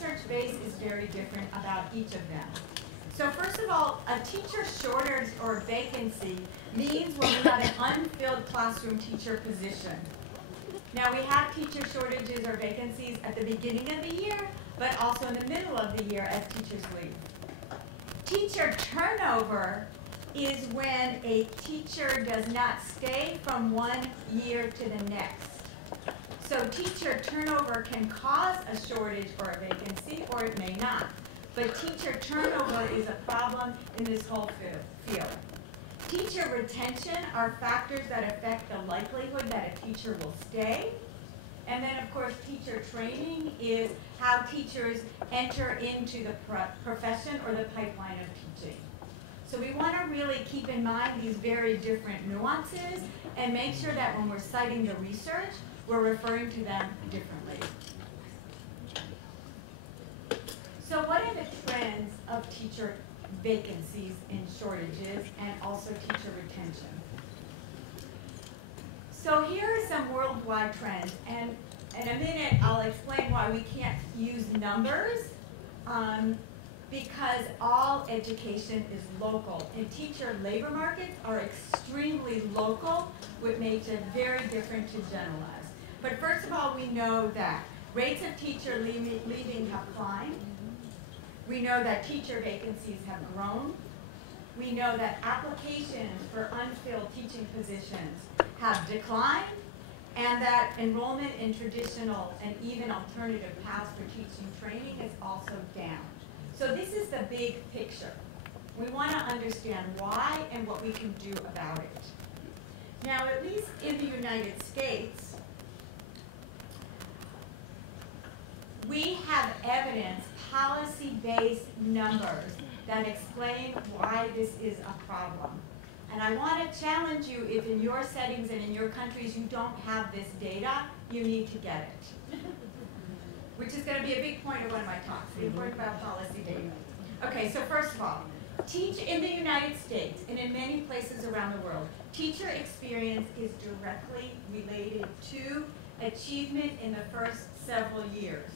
research base is very different about each of them. So first of all, a teacher shortage or vacancy means when we have an unfilled classroom teacher position. Now we have teacher shortages or vacancies at the beginning of the year, but also in the middle of the year as teachers leave. Teacher turnover is when a teacher does not stay from one year to the next. So teacher turnover can cause a shortage or a vacancy, or it may not. But teacher turnover is a problem in this whole field. Teacher retention are factors that affect the likelihood that a teacher will stay. And then, of course, teacher training is how teachers enter into the profession or the pipeline of teaching. So we want to really keep in mind these very different nuances and make sure that when we're citing the research, we're referring to them differently. So what are the trends of teacher vacancies and shortages and also teacher retention? So here are some worldwide trends, and in a minute I'll explain why we can't use numbers because all education is local, and teacher labor markets are extremely local, which makes it very different to generalize. But first of all, we know that rates of teacher leaving have climbed. We know that teacher vacancies have grown. We know that applications for unfilled teaching positions have declined, and that enrollment in traditional and even alternative paths for teaching training is also down. So this is the big picture. We want to understand why and what we can do about it. Now, at least in the United States, we have evidence, policy-based numbers that explain why this is a problem. And I want to challenge you, if in your settings and in your countries you don't have this data, you need to get it. Which is going to be a big point of one of my talks, the importance about policy data. Okay, so first of all, in the United States and in many places around the world, teacher experience is directly related to achievement in the first several years.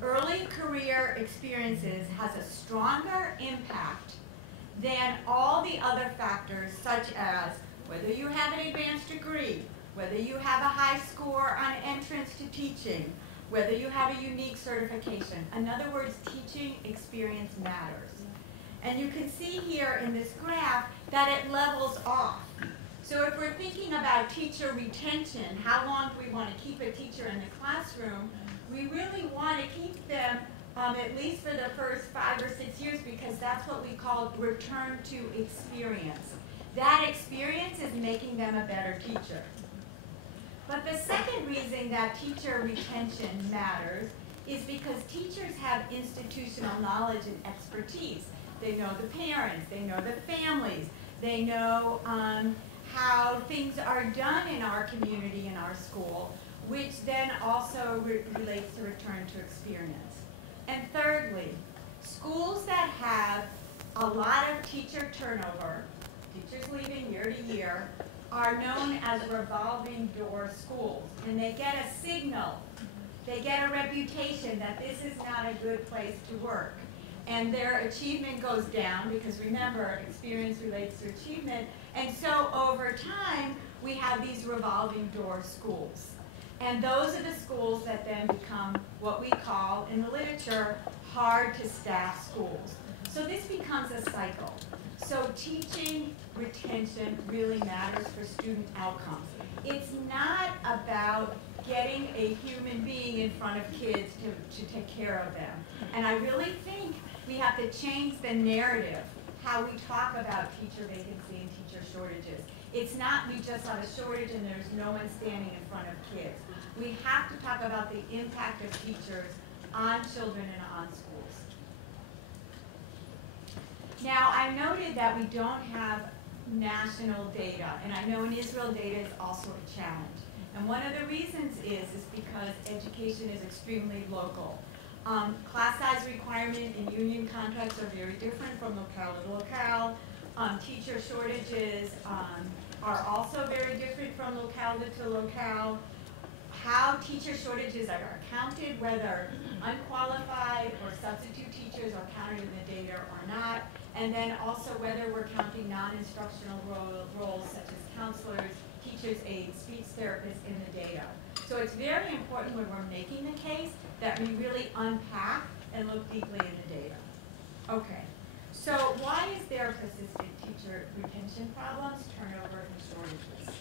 Early career experiences has a stronger impact than all the other factors, such as whether you have an advanced degree, whether you have a high score on entrance to teaching, whether you have a unique certification. In other words, teaching experience matters. And you can see here in this graph that it levels off. So if we're thinking about teacher retention, how long do we want to keep a teacher in the classroom, we really want to keep them at least for the first 5 or 6 years, because that's what we call return to experience. That experience is making them a better teacher. But the second reason that teacher retention matters is because teachers have institutional knowledge and expertise. They know the parents, they know the families, they know how things are done in our community, in our school, which then also relates to return to experience. And thirdly, schools that have a lot of teacher turnover, teachers leaving year to year, are known as revolving door schools. And they get a signal, they get a reputation that this is not a good place to work. And their achievement goes down because remember, experience relates to achievement. And so over time, we have these revolving door schools. And those are the schools that then become what we call, in the literature, hard to staff schools. So this becomes a cycle. So teaching retention really matters for student outcomes. It's not about getting a human being in front of kids to take care of them. And I really think we have to change the narrative, how we talk about teacher vacancy and teacher shortages. It's not we just have a shortage and there's no one standing in front of kids. We have to talk about the impact of teachers on children and on schools. Now, I noted that we don't have national data, and I know in Israel data is also a challenge. And one of the reasons is because education is extremely local. Class size requirement in union contracts are very different from locale to locale. Teacher shortages are also very different from locale to locale. how teacher shortages are counted, whether unqualified or substitute teachers are counted in the data or not, and then also whether we're counting non-instructional roles such as counselors, teachers, aides, speech therapists in the data. So it's very important when we're making the case that we really unpack and look deeply in the data. Okay, so why is there persistent teacher retention problems, turnover, and shortages?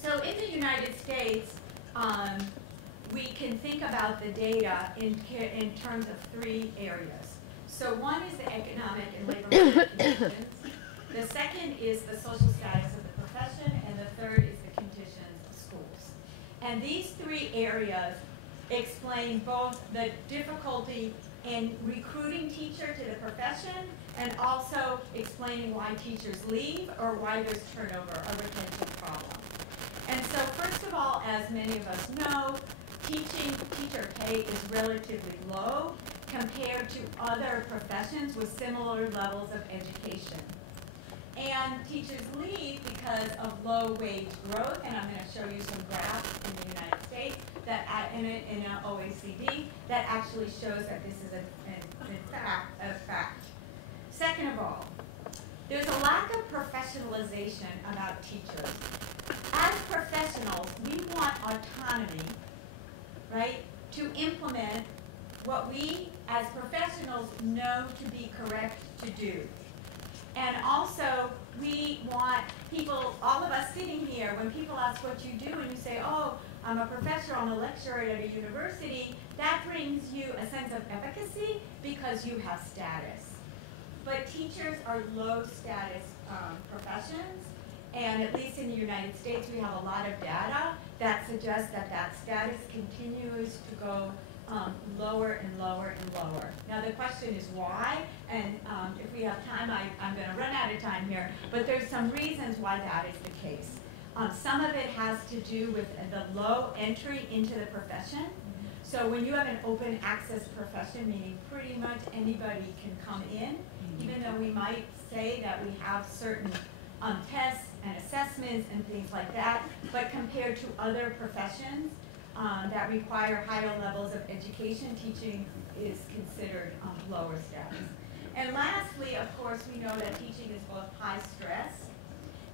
So in the United States, we can think about the data in terms of three areas. So one is the economic and labor market conditions. The second is the social status of the profession, and the third is the conditions of schools. And these three areas explain both the difficulty in recruiting teachers to the profession and also explaining why teachers leave or why there's turnover or retention problem. And so first of all, as many of us know, teacher pay is relatively low compared to other professions with similar levels of education. And teachers leave because of low wage growth, and I'm going to show you some graphs in the United States that in an OECD that actually shows that this is a fact. Second of all, there's a lack of professionalization about teachers. As professionals, we want autonomy, right, to implement what we as professionals know to be correct to do. And also, we want people, all of us sitting here, when people ask what you do and you say, oh, I'm a professor, I'm a lecturer at a university, that brings you a sense of efficacy because you have status. But teachers are low status professions, and at least in the United States, we have a lot of data that suggests that that status continues to go lower and lower and lower. Now the question is why, and if we have time, I'm going to run out of time here, but there's some reasons why that is the case. Some of it has to do with the low entry into the profession. So when you have an open access profession, meaning pretty much anybody can come in, even though we might say that we have certain tests and assessments and things like that, but compared to other professions, that require higher levels of education, teaching is considered lower status. And lastly, of course, we know that teaching is both high stress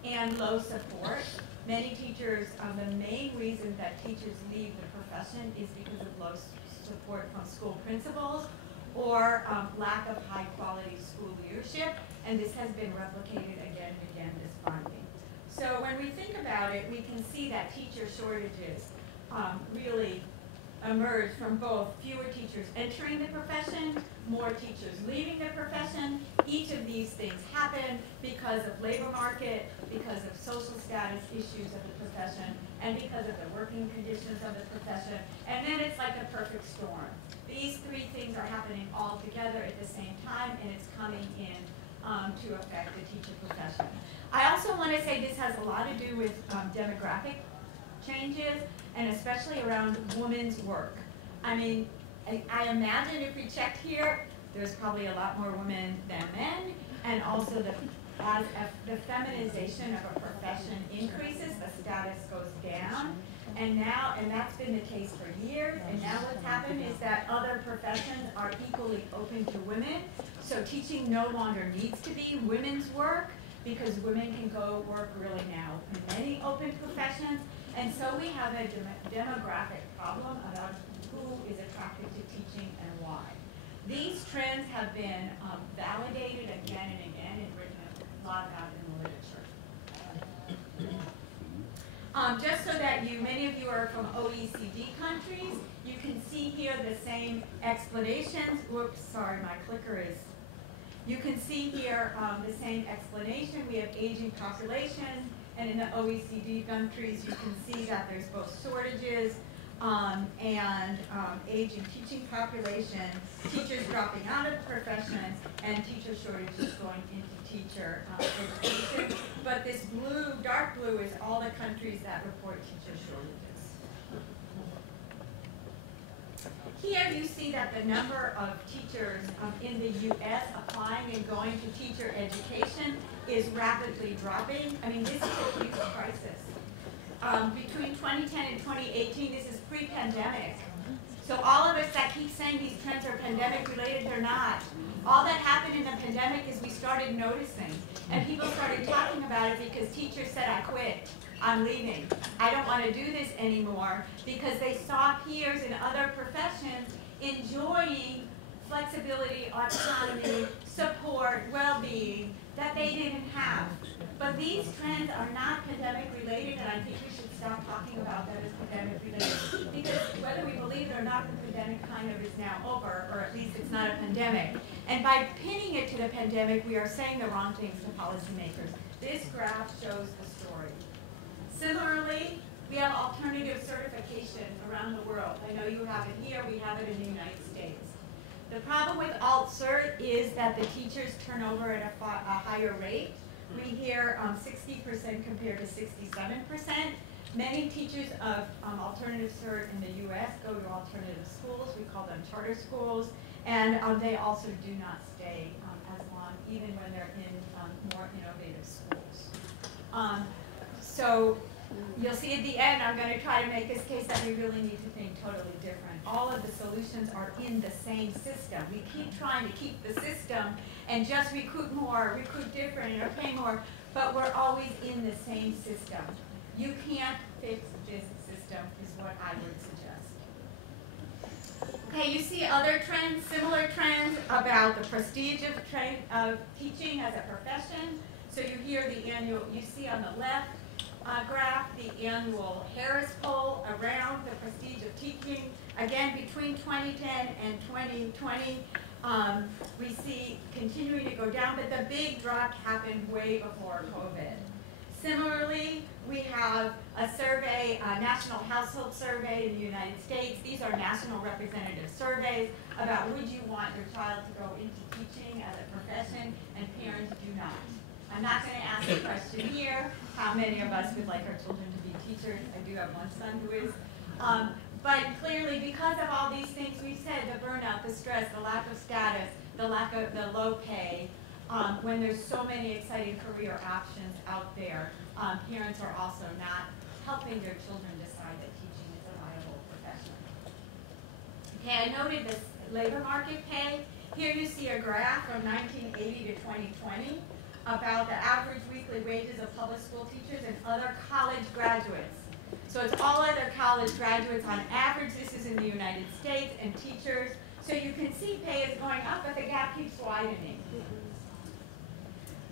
and low support. Many teachers, the main reason that teachers leave the profession is because of low support from school principals or lack of high quality school leadership, and this has been replicated again and again, this finding. So when we think about it, we can see that teacher shortages really emerge from both fewer teachers entering the profession, more teachers leaving the profession. Each of these things happen because of labor market, because of social status issues of the profession, and because of the working conditions of the profession. And then it's like a perfect storm. These three things are happening all together at the same time, and it's coming in to affect the teacher profession. I also want to say this has a lot to do with demographic changes, and especially around women's work. I mean, I imagine if we checked here, there's probably a lot more women than men, and also as the feminization of a profession increases, the status goes down, and that's been the case for years, and now what's happened is that other professions are equally open to women, so teaching no longer needs to be women's work, because women can go work really now in many open professions. And so we have a demographic problem about who is attracted to teaching and why. These trends have been validated again and again and written a lot about in the literature. Just so that many of you are from OECD countries, you can see here the same explanations. Whoops, sorry, my clicker is. You can see here the same explanation. We have aging population. And in the OECD countries, you can see that there's both shortages and aging teaching population, teachers dropping out of the profession, and teacher shortages going into teacher education. But this blue, dark blue, is all the countries that report teacher shortages. Here you see that the number of teachers in the U.S. applying and going to teacher education is rapidly dropping. I mean, this is a huge crisis. between 2010 and 2018, this is pre-pandemic. So all of us that keep saying these trends are pandemic related, they're not. All that happened in the pandemic is we started noticing. And people started talking about it because teachers said, I quit. I'm leaving. I don't want to do this anymore, because they saw peers in other professions enjoying flexibility, autonomy, support, well-being that they didn't have. But these trends are not pandemic related, and I think we should stop talking about them as pandemic related, because whether we believe it or not, the pandemic kind of is now over, or at least it's not a pandemic. And by pinning it to the pandemic, we are saying the wrong things to policymakers. This graph shows the story. Similarly, we have alternative certification around the world. I know you have it here, we have it in the United States. The problem with alt-cert is that the teachers turn over at a higher rate. We hear 60% compared to 67%. Many teachers of alternative cert in the U.S. go to alternative schools. We call them charter schools. And they also do not stay as long, even when they're in more innovative schools. So you'll see at the end, I'm going to try to make this case that we really need to think totally different. All of the solutions are in the same system. We keep trying to keep the system and just recruit more, recruit different, or pay more, but we're always in the same system. You can't fix this system, is what I would suggest. Okay, you see other trends, similar trends about the prestige of teaching as a profession. So you hear the annual, you see on the left graph, the annual Harris poll around the prestige of teaching. Again, between 2010 and 2020, we see continuing to go down, but the big drop happened way before COVID. Similarly, we have a survey, a national household survey in the United States. These are national representative surveys about would you want your child to go into teaching as a profession, and parents do not. I'm not going to ask the question here, how many of us would like our children to be teachers? I do have one son who is. But clearly, because of all these things we've said, the burnout, the stress, the lack of status, the low pay, when there's so many exciting career options out there, parents are also not helping their children decide that teaching is a viable profession. Okay, I noted this labor market pay. Here you see a graph from 1980 to 2020 about the average weekly wages of public school teachers and other college graduates. So it's all other college graduates on average. This is in the United States, and teachers. So you can see pay is going up, but the gap keeps widening.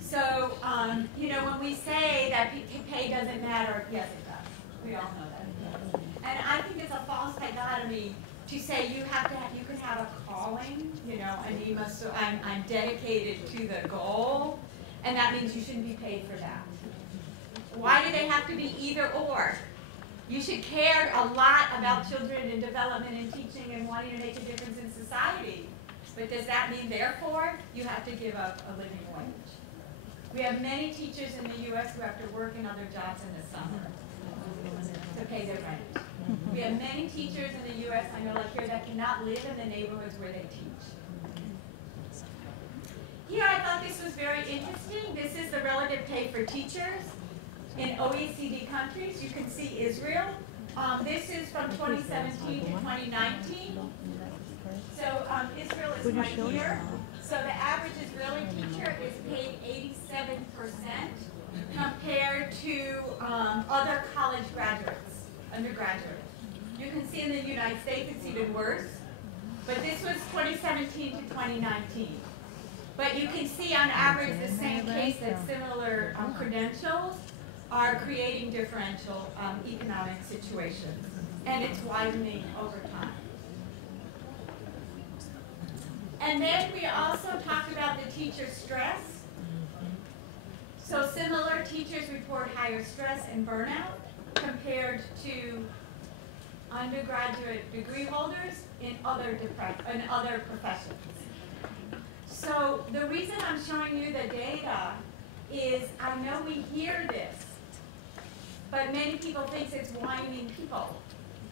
So, when we say that pay doesn't matter, yes, it does. We all know that it does. And I think it's a false dichotomy to say you can have a calling, and you must. So I'm dedicated to the goal, and that means you shouldn't be paid for that. Why do they have to be either or? You should care a lot about children and development and teaching and wanting to make a difference in society. But does that mean, therefore, you have to give up a living wage? We have many teachers in the U.S. who have to work in other jobs in the summer to pay their rent. We have many teachers in the U.S., I know like here, that cannot live in the neighborhoods where they teach. Here I thought this was very interesting. This is the relative pay for teachers in OECD countries. You can see Israel. This is from 2017 to 2019. So Israel is right here. So the average Israeli teacher is paid 87% compared to other college graduates, undergraduates. You can see in the United States it's even worse. But this was 2017 to 2019. But you can see on average the same case that similar credentials are creating differential economic situations. And it's widening over time. And then we also talked about the teacher stress. So similar teachers report higher stress and burnout compared to undergraduate degree holders in other professions. So the reason I'm showing you the data is I know we hear this, but many people think it's whining people.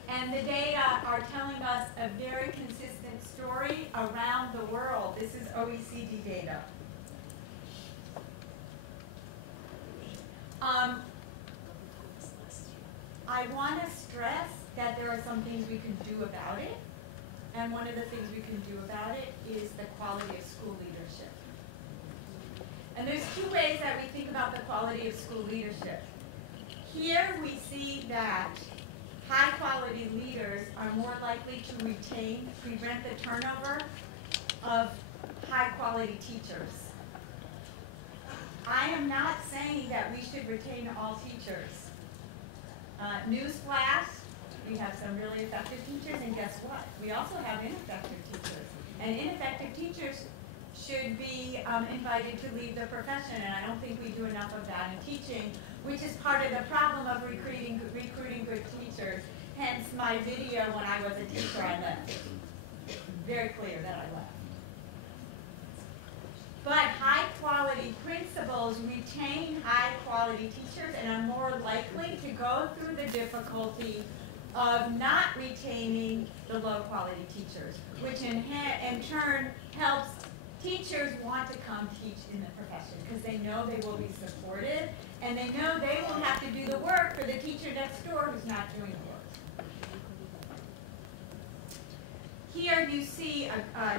And the data are telling us a very consistent story around the world. This is OECD data. I want to stress that there are some things we can do about it. And one of the things we can do about it is the quality of school leadership. And there's two ways that we think about the quality of school leadership. Here we see that high quality leaders are more likely to prevent the turnover of high quality teachers. I am not saying that we should retain all teachers. Newsflash, we have some really effective teachers, and guess what? We also have ineffective teachers. And ineffective teachers should be invited to leave the profession, and I don't think we do enough of that in teaching, which is part of the problem of recruiting good teachers. Hence my video when I was a teacher, I left. Very clear that I left. But high quality principals retain high quality teachers and are more likely to go through the difficulty of not retaining the low quality teachers, which in turn helps teachers want to come teach in the profession because they know they will be supported and they know they won't have to do the work for the teacher next door who's not doing the work. Here you see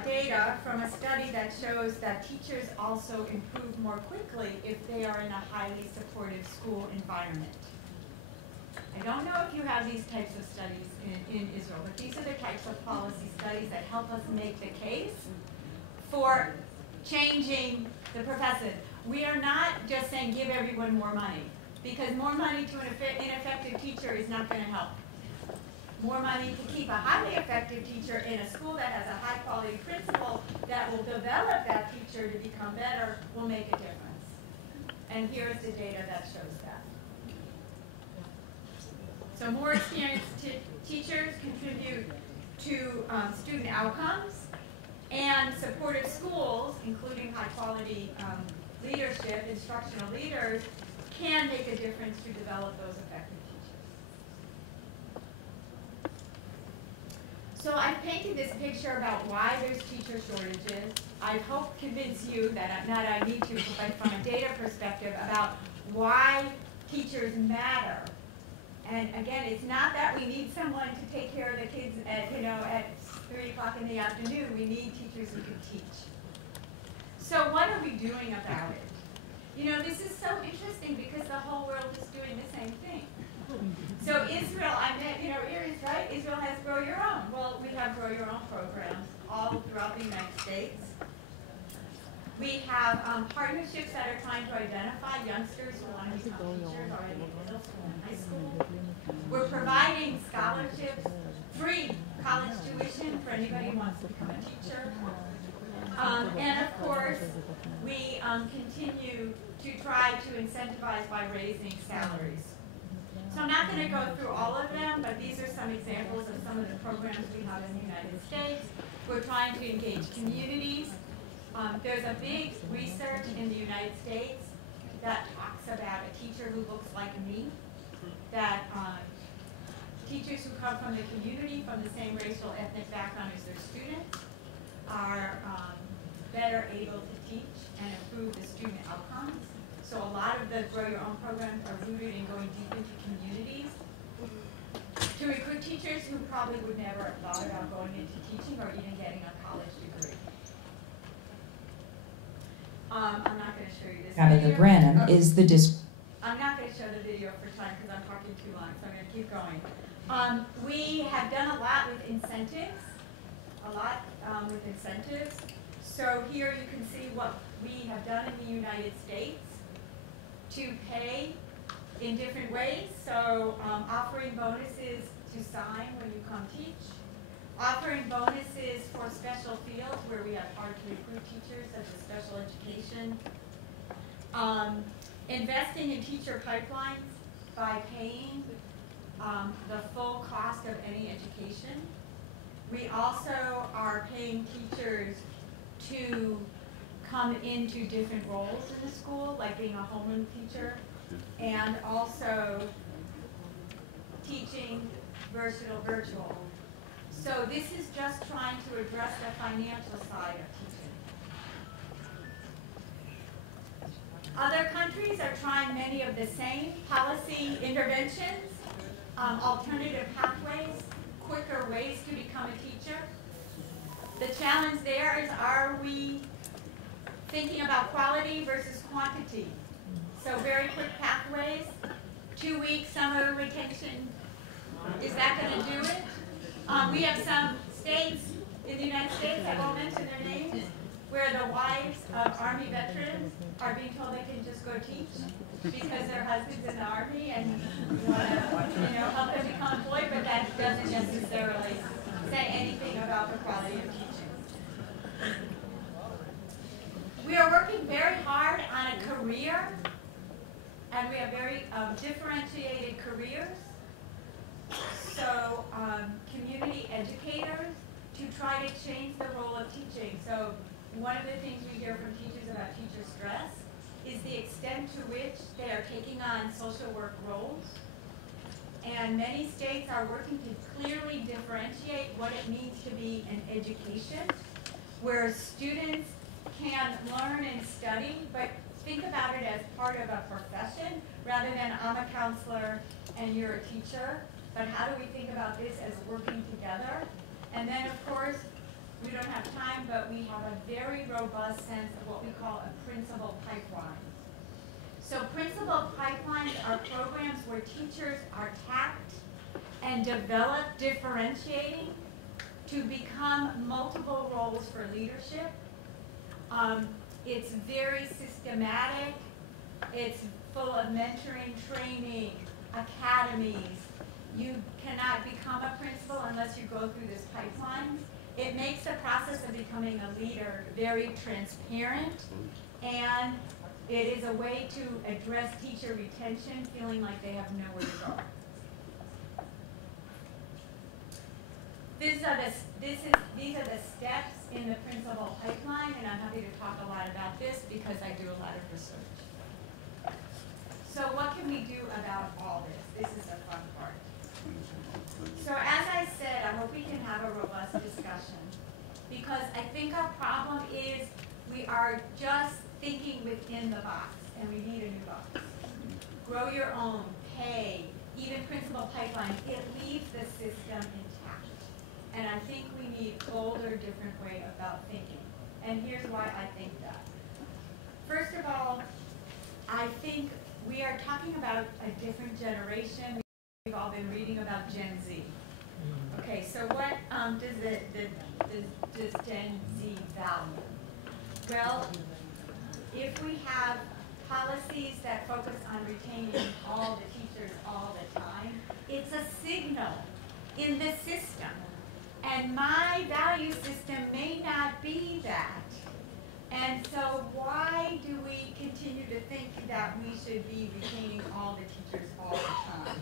data from a study that shows that teachers also improve more quickly if they are in a highly supportive school environment. I don't know if you have these types of studies in Israel, but these are the types of policy studies that help us make the case for changing the profession. We are not just saying give everyone more money, because more money to an ineffective teacher is not going to help. More money to keep a highly effective teacher in a school that has a high quality principal that will develop that teacher to become better will make a difference. And here's the data that shows that. So more experienced teachers contribute to student outcomes, and supportive schools, including high quality leadership, instructional leaders, can make a difference to develop those effective teachers. So I've painted this picture about why there's teacher shortages. I hope to convince you that not I need to, but from a data perspective about why teachers matter. And again, it's not that we need someone to take care of the kids at 3 o'clock in the afternoon. We need teachers who can teach. So what are we doing about it? This is so interesting because the whole world is doing the same thing. So Israel, right? Israel has Grow Your Own. Well, we have Grow Your Own programs all throughout the United States. We have partnerships that are trying to identify youngsters who want to become teachers already in middle school and high school. We're providing scholarships, free college tuition for anybody who wants to become a teacher. And of course, we continue to try to incentivize by raising salaries. So I'm not going to go through all of them, but these are some examples of some of the programs we have in the United States. We're trying to engage communities. There's a big research in the United States that talks about a teacher who looks like me, that teachers who come from the community, from the same racial ethnic background as their students, are better able to teach and improve the student outcomes. So a lot of the Grow Your Own programs are rooted in going deep into communities to recruit teachers who probably would never have thought about going into teaching or even getting a college degree. I'm not going to show you this video. Branham is the I'm not going to show the video for time because I'm talking too long, so I'm going to keep going. We have done a lot with incentives, So here you can see what we have done in the United States to pay in different ways. So offering bonuses to sign when you come teach, offering bonuses for special fields where we have hard to recruit teachers, such as special education, investing in teacher pipelines by paying the full cost of any education. We also are paying teachers to come into different roles in the school, like being a homeroom teacher, and also teaching virtual. So this is just trying to address the financial side of teaching. Other countries are trying many of the same policy interventions. alternative pathways, quicker ways to become a teacher. The challenge there is, are we thinking about quality versus quantity? So very quick pathways, 2 weeks summer retention, is that going to do it? We have some states in the United States, I won't mention their names, where the wives of Army veterans are being told they can just go teach because their husband's in the Army and you want to help them become employed, but that doesn't necessarily say anything about the quality of teaching. We are working very hard on a career, and we have very differentiated careers. So community educators to try to change the role of teaching. So one of the things we hear from teachers about teacher stress is the extent to which they are taking on social work roles. And many states are working to clearly differentiate what it means to be an education, where students can learn and study, but think about it as part of a profession rather than I'm a counselor and you're a teacher. But how do we think about this as working together? And then, of course, we don't have time, but we have a very robust sense of what we call a principal pipeline. So principal pipelines are programs where teachers are tapped and develop differentiating to become multiple roles for leadership. It's very systematic. It's full of mentoring, training, academies. You cannot become a principal unless you go through this pipeline. It makes the process of becoming a leader very transparent, and it is a way to address teacher retention, feeling like they have nowhere to go. These are the steps in the principal pipeline, and I'm happy to talk a lot about this because I do a lot of research. So what can we do about all this? This is the fun part. So as I said, I hope we can have a robust discussion, because I think our problem is we are just thinking within the box, and we need a new box. Grow your own, pay, even principal pipeline, it leaves the system intact. And I think we need a bolder, different way about thinking. And here's why I think that. First of all, I think we are talking about a different generation. We've all been reading about Gen Z. Okay, so what does Gen Z value? Well, if we have policies that focus on retaining all the teachers all the time, it's a signal in the system. And my value system may not be that. And so why do we continue to think that we should be retaining all the teachers all the time?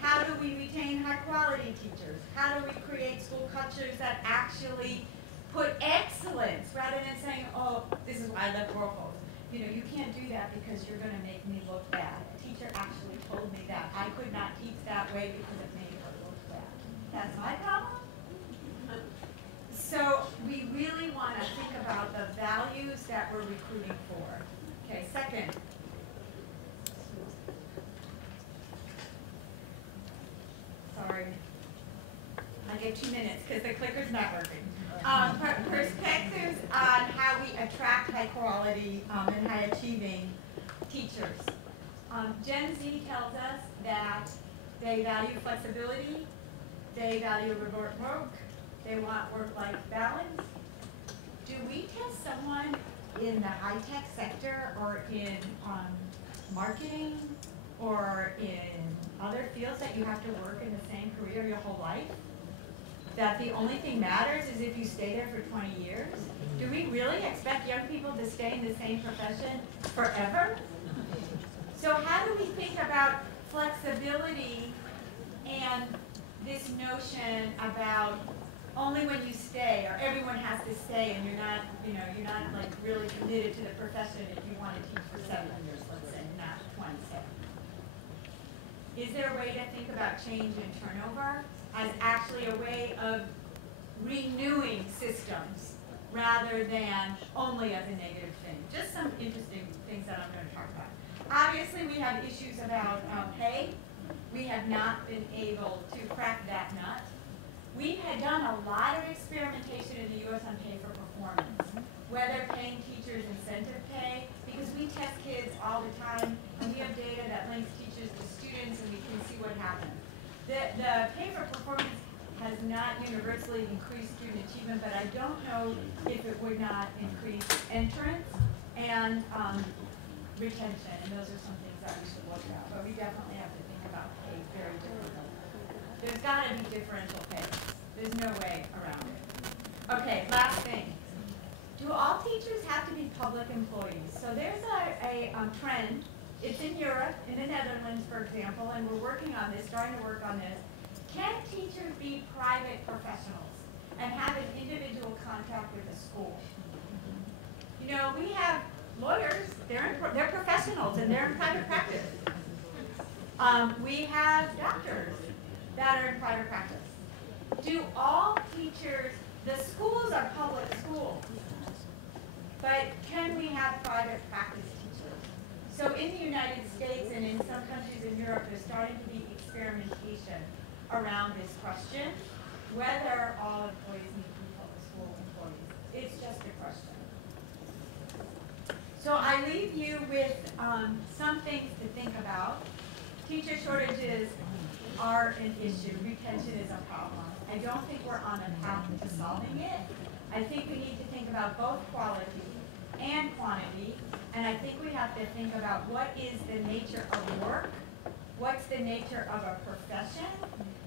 How do we retain high-quality teachers? How do we create school cultures that actually put excellence rather than saying, oh, this is why I left Oracle. You can't do that because you're going to make me look bad. A teacher actually told me that I could not teach that way because it made her look bad. That's my problem? So we really want to think about the values that we're recruiting for. Okay, second. Sorry. I get 2 minutes because the clicker's not working. Perspectives on how we attract high quality and high achieving teachers. Gen Z tells us that they value flexibility, they value remote work, they want work-life balance. Do we test someone in the high-tech sector or in marketing or in other fields that you have to work in the same career your whole life? That the only thing matters is if you stay there for 20 years? Do we really expect young people to stay in the same profession forever? So how do we think about flexibility and this notion about only when you stay, or everyone has to stay, and you're not like really committed to the profession if you want to teach for 7 years, let's say, not 27. Is there a way to think about change and turnover as actually a way of renewing systems rather than only as a negative thing? Just some interesting things that I'm going to talk about. Obviously, we have issues about pay. we have not been able to crack that nut. We had done a lot of experimentation in the U.S. on pay for performance, whether paying teachers incentive pay, because we test kids all the time, and we have data that links teachers to students, and we can see what happens. The pay for performance has not universally increased student achievement, but I don't know if it would not increase entrance and retention, and those are some things that we should look at. But we definitely have to think about pay very differently. There's got to be differential pay. There's no way around it. Okay, last thing. Do all teachers have to be public employees? So there's a trend. It's in Europe, in the Netherlands, for example, and we're working on this, starting to work on this. Can teachers be private professionals and have an individual contact with the school? You know, we have lawyers, they're professionals and they're in private practice. We have doctors that are in private practice. Do all teachers, the schools are public schools, but can we have private practice teachers? So in the United States and in some countries in Europe, there's starting to be experimentation around this question, whether all employees need to be public school employees. It's just a question. So I leave you with some things to think about. Teacher shortages are an issue. Retention is a problem. I don't think we're on a path to solving it. I think we need to think about both quality and quantity, and I think we have to think about what is the nature of work, what's the nature of a profession,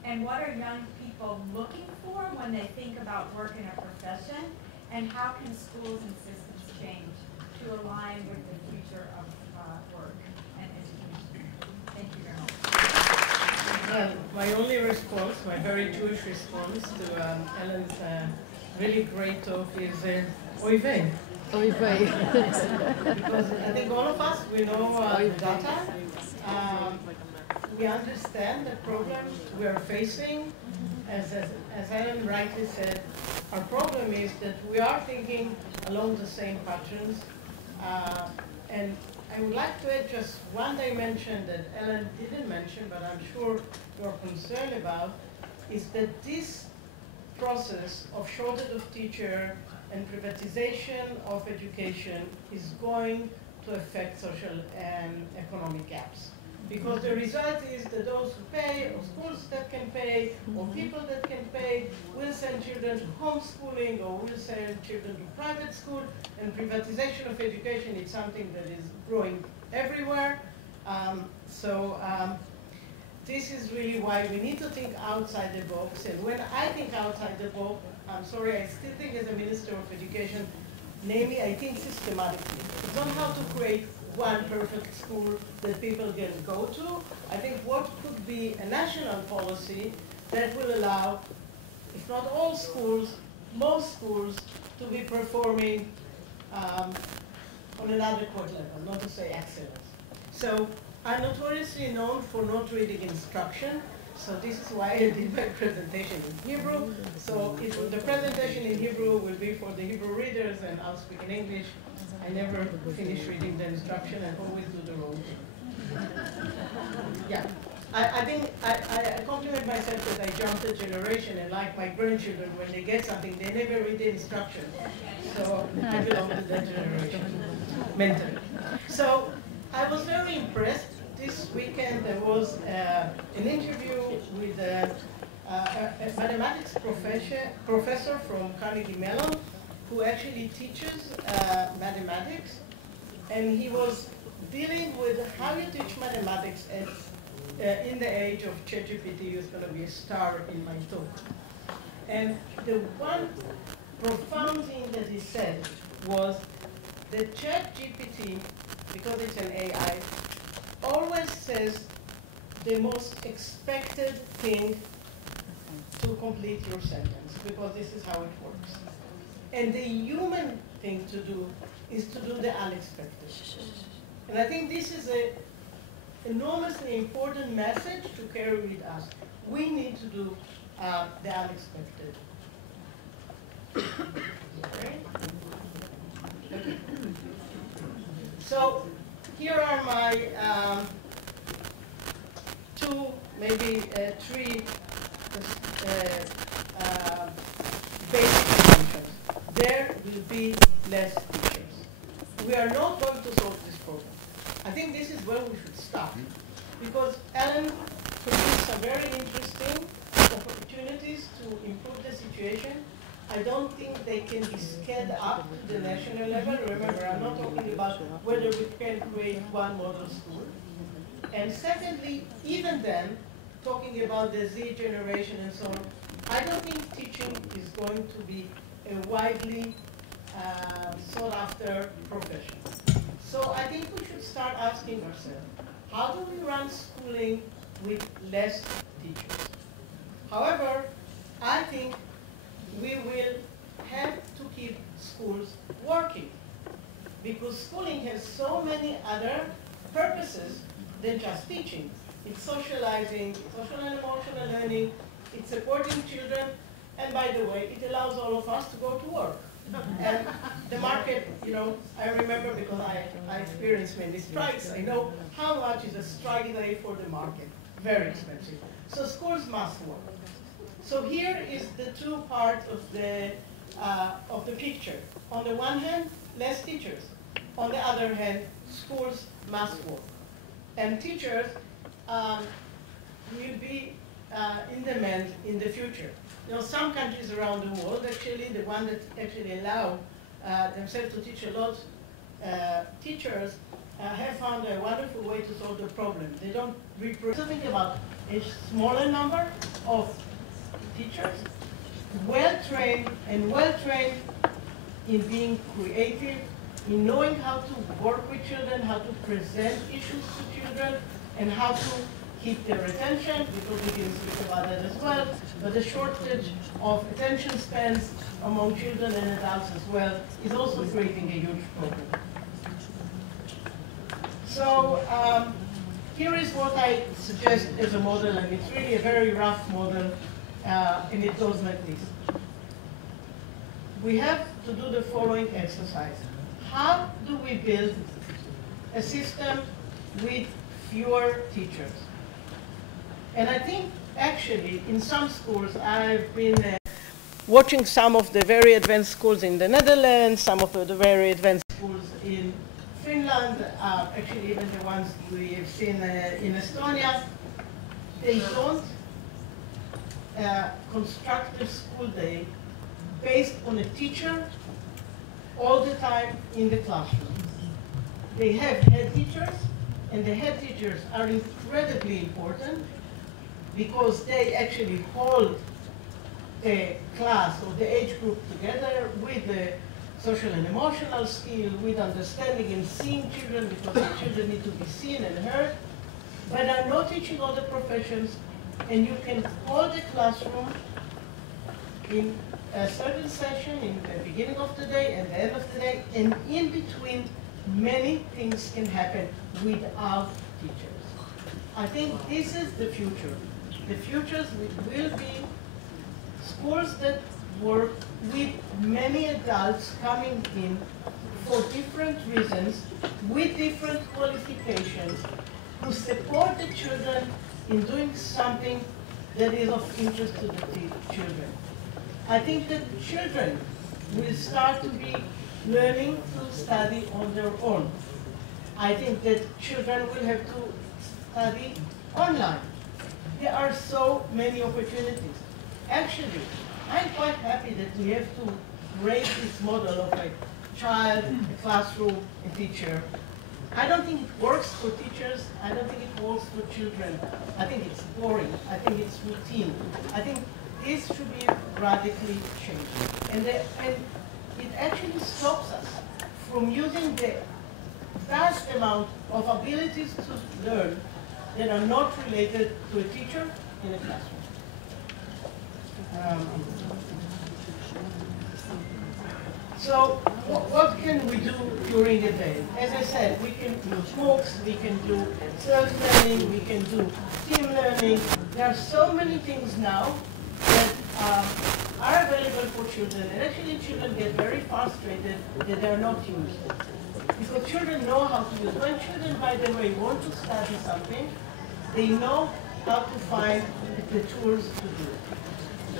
and what are young people looking for when they think about work in a profession, and how can schools and systems change to align with the future of work and education. Thank you very much. Well, my only response, my very Jewish response to Ellen's really great talk is oy vey. Oy vey. Because I think all of us, we know the data. We understand the problems we are facing. As Ellen rightly said, our problem is that we are thinking along the same patterns. And I would like to add just one dimension that Ellen didn't mention, but I'm sure you're concerned about, is that this process of shortage of teacher and privatization of education is going to affect social and economic gaps. Because the result is that those who pay, or schools that can pay, or people that can pay, will send children to homeschooling, or will send children to private school, and privatization of education is something that is growing everywhere. This is really why we need to think outside the box. And when I think outside the box, I'm sorry, I still think as a Minister of Education, namely, I think systematically. It's not how to create one perfect school that people can go to. I think what could be a national policy that will allow, if not all schools, most schools to be performing on an adequate level, not to say excellence. So I'm notoriously known for not reading instruction. So this is why I did my presentation in Hebrew. So the presentation in Hebrew will be for the Hebrew readers, and I'll speak in English. I never finish reading the instruction and always do the wrong thing. Yeah, I think I compliment myself that I jumped a generation, and like my grandchildren, when they get something, they never read the instruction. So I belong to that generation, mentally. So I was very impressed. This weekend there was an interview with a mathematics professor from Carnegie Mellon, who actually teaches mathematics, and he was dealing with how you teach mathematics as in the age of ChatGPT, who's going to be a star in my talk. And the one profound thing that he said was that ChatGPT, because it's an AI, always says the most expected thing to complete your sentence, because this is how it works. And the human thing to do is to do the unexpected. And I think this is an enormously important message to carry with us. We need to do the unexpected. Okay. So here are my two maybe three basic assumptions. There will be less teachers. We are not going to solve this problem. I think this is where we should start, because Ellen produced some very interesting opportunities to improve the situation. I don't think they can be scaled up to the national level. Remember, I'm not talking about whether we can create one model school. And secondly, even then, talking about the Z generation and so on, I don't think teaching is going to be a widely sought after profession. So I think we should start asking ourselves, how do we run schooling with less teachers? However, I think we will have to keep schools working, because schooling has so many other purposes than just teaching. It's socializing, it's social and emotional learning, it's supporting children, and by the way, it allows all of us to go to work. And the market, you know, I remember because I experienced many strikes, I know how much is a strike day for the market. Very expensive. So schools must work. So here is the two parts of the picture. On the one hand, less teachers. On the other hand, schools must work. And teachers will be in demand in the future. You know, some countries around the world, actually, the one that actually allow themselves to teach a lot, teachers have found a wonderful way to solve the problem. They don't think about a smaller number of teachers, well-trained in being creative, in knowing how to work with children, how to present issues to children, and how to keep their attention, because we can speak about that as well, but the shortage of attention spans among children and adults as well is also creating a huge problem. So here is what I suggest as a model, and it's really a very rough model, and it goes like this. We have to do the following exercise. How do we build a system with fewer teachers? And I think, actually, in some schools, I've been watching some of the very advanced schools in the Netherlands, some of the very advanced schools in Finland, actually even the ones we have seen in Estonia. They don't construct the school day based on a teacher all the time in the classroom. They have head teachers, and the head teachers are incredibly important, because they actually hold the class or the age group together with the social and emotional skill, with understanding and seeing children, because the children need to be seen and heard, but are not teaching all the professions, and you can hold the classroom in a certain session in the beginning of the day and the end of the day, and in between, many things can happen without teachers. I think this is the future. The futures will be schools that work with many adults coming in for different reasons, with different qualifications, who support the children in doing something that is of interest to the children. I think that children will start to be learning to study on their own. I think that children will have to study online. There are so many opportunities. Actually, I'm quite happy that we have to break this model of a child, a classroom, a teacher. I don't think it works for teachers. I don't think it works for children. I think it's boring. I think it's routine. I think this should be radically changed. And it actually stops us from using the vast amount of abilities to learn that are not related to a teacher in a classroom. So what can we do during the day? As I said, we can do books, we can do self-learning, we can do team learning. There are so many things now that are available for children, and actually children get very frustrated that they are not used. Because children know how to use. When children, by the way, want to study something, they know how to find the tools to do it.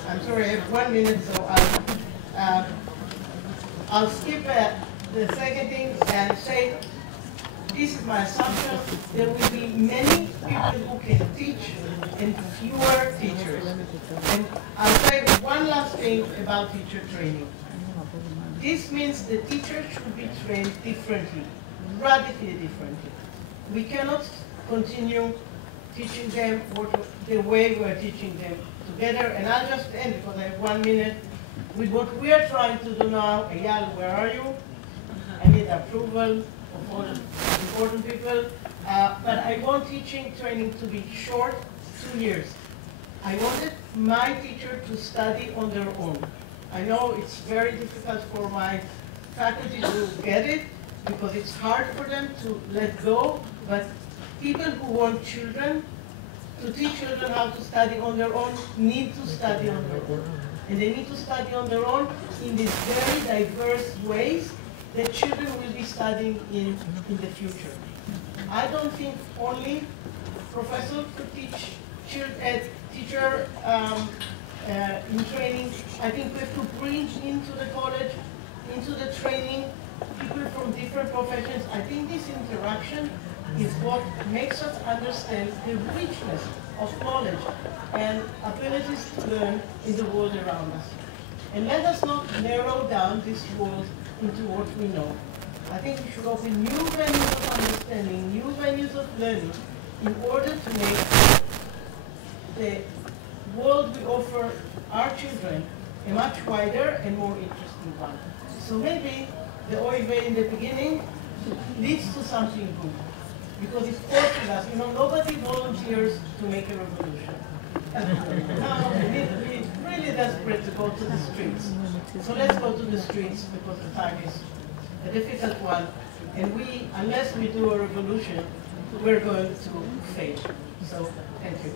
I'm sorry, I have 1 minute, so I'll skip the second thing and say, this is my assumption, there will be many people who can teach and fewer teachers. And I'll say one last thing about teacher training. This means the teacher should be trained differently, radically differently. We cannot continue teaching them the way we're teaching them together. And I'll just end, because I have 1 minute, with what we are trying to do now. Eyal, where are you? I need approval of all the important people. But I want teaching training to be short, 2 years. I wanted my teacher to study on their own. I know it's very difficult for my faculty to get it, because it's hard for them to let go, but people who want children, to teach children how to study on their own, need to study on their own. And they need to study on their own in these very diverse ways that children will be studying in the future. I don't think only professors could teach teacher in training. I think we have to bring into the college, into the training, people from different professions. I think this interaction is what makes us understand the richness of knowledge and abilities to learn in the world around us. And let us not narrow down this world into what we know. I think we should open new venues of understanding, new venues of learning, in order to make the world we offer our children a much wider and more interesting one. So maybe the oive in the beginning leads to something good, because it's forcing us. You know, nobody volunteers to make a revolution. Now we're really desperate to go to the streets. So let's go to the streets, because the time is a difficult one. And unless we do a revolution, we're going to fail. So thank you.